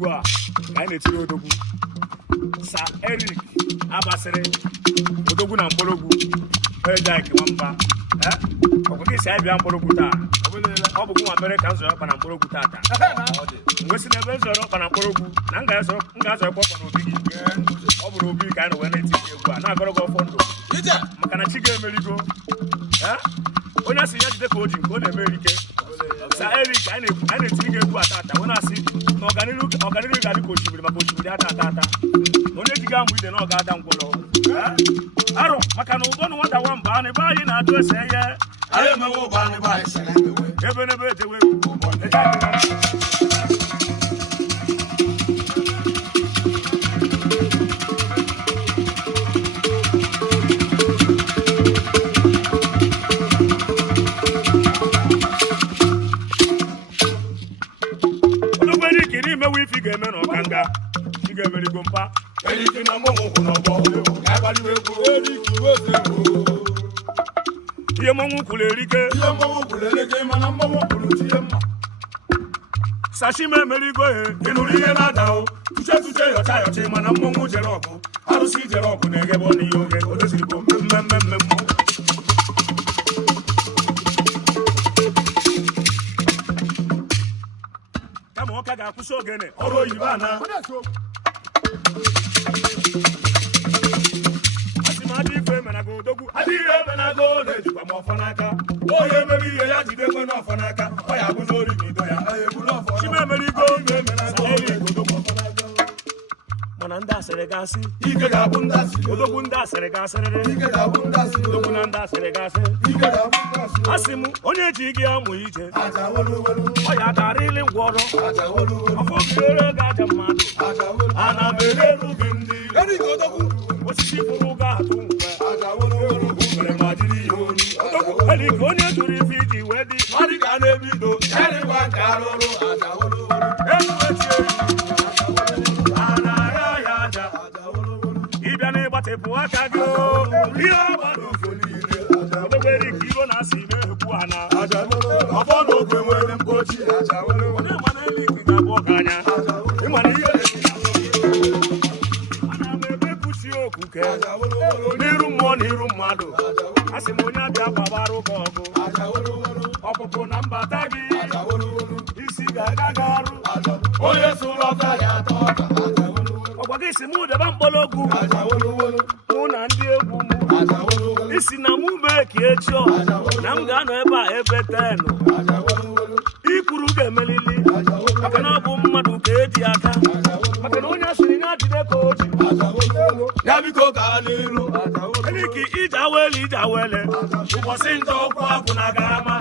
egwu a ka anyị na-etiri odogwu Sir Eric Abasiri odogwu na mkpọrọgwụ Ejike Nwamba ọkwa gị si anyị bịa mkpọrọgwụ taa ọ bụ nwa mere ka m zọrọ ọkpa na mkpọrọgwụ tata mgbe si n'ebe zọrọ ọkpa na mkpọrọgwụ na m ga-azọrọkwa ọkpa n'obi gị ọ bụrụ obi ka anyị wee na-etiri egwu a na-agọrọ gị ọfọ ndụ maka na chi ga-emerigo onye asị ya jide ka o ji nke ọ na-eme erike Sir Eric anyị na-etiri gị egwu a tata wee na-asị na ọganiru ga-adị ka osimiri maka osimiri ata onye ji ga-amụ ide na ọ ga-ada ngwụrọ arụ maka na ụbọ na nwata nwamba a na-ebe anyị na-atụ ese ihe ebe n'ebe ejewe odogberi ka n'imewe ifi ga-eme na ọkanga ị ga-emerigo mpa ihe mmanwụ kwuru erike Sashima emerigo ihe ịnụrụ ihe na-ada tuche yọcha mana mmanwụ jere ọgụ arụsị jere ọgụ na-eghebe ọ n'ihe oge o doziri bụ mmemme mmụọ kama ọka ga-akwụsị ogene ọrụ oyibo ana asịmadị ife emenago odogwu adịghị emenago na-ejikwa m ọfọ n'aka onye emere ihe ya jide ekwe n'ọfọ n'aka ọ ya bụ n'ori bido ya chimemerigo mana ndị asịrị gasị ike ga-abụ ndị asịrị odogwu ndị asịrị gasịrịrị ike ga-abụ ndị asịrị odogwu na ndị asịrị gasị ike ga-abụ ndị asịrị asị m onye ji gị amụ ije ọ ya karịrị ngwọrọ ọfọ bidoro ga aja mmadụ ana m eleru gị ndị osisi bụrụ ga-atụ nwere ma jiri ihe olu eli ka onye jụrụ ife iji wee dị mmadụ ga na-ebido erikwa ka arụrụ enuwechi ịbịa n'ịgbatịpụ aka gị ihe ọgbara ofo niile odogberi ka iro na-asị na-ehekwu ha na ọfọ na ogwe nwere mkpochi onye mana elik ga-abụ ọgaranya ịmana ihe ana m ebekwuchi okwuke n'iru mmụọ na iru mmadụ asị m onye abịa gbabara ụka ọgụ ọpụpụ na mbata gị isi ga-aga gị arụ onye sụrụ ọka ya atọ ọka ọgwa gị si mụ deba mkpọrọgwụ mụ na ndị egwu mụ isi na mụ mee ka echi na m ga-anọ ebe a ebe 10 ikwuru ga-emelili maka na ọ bụ mmadụ ka eji aka maka na onye asịrị ya jide ka o ji ya biko ka n'iru eliki ije awele ụbọchị njọ ọkụ abụ na ga ama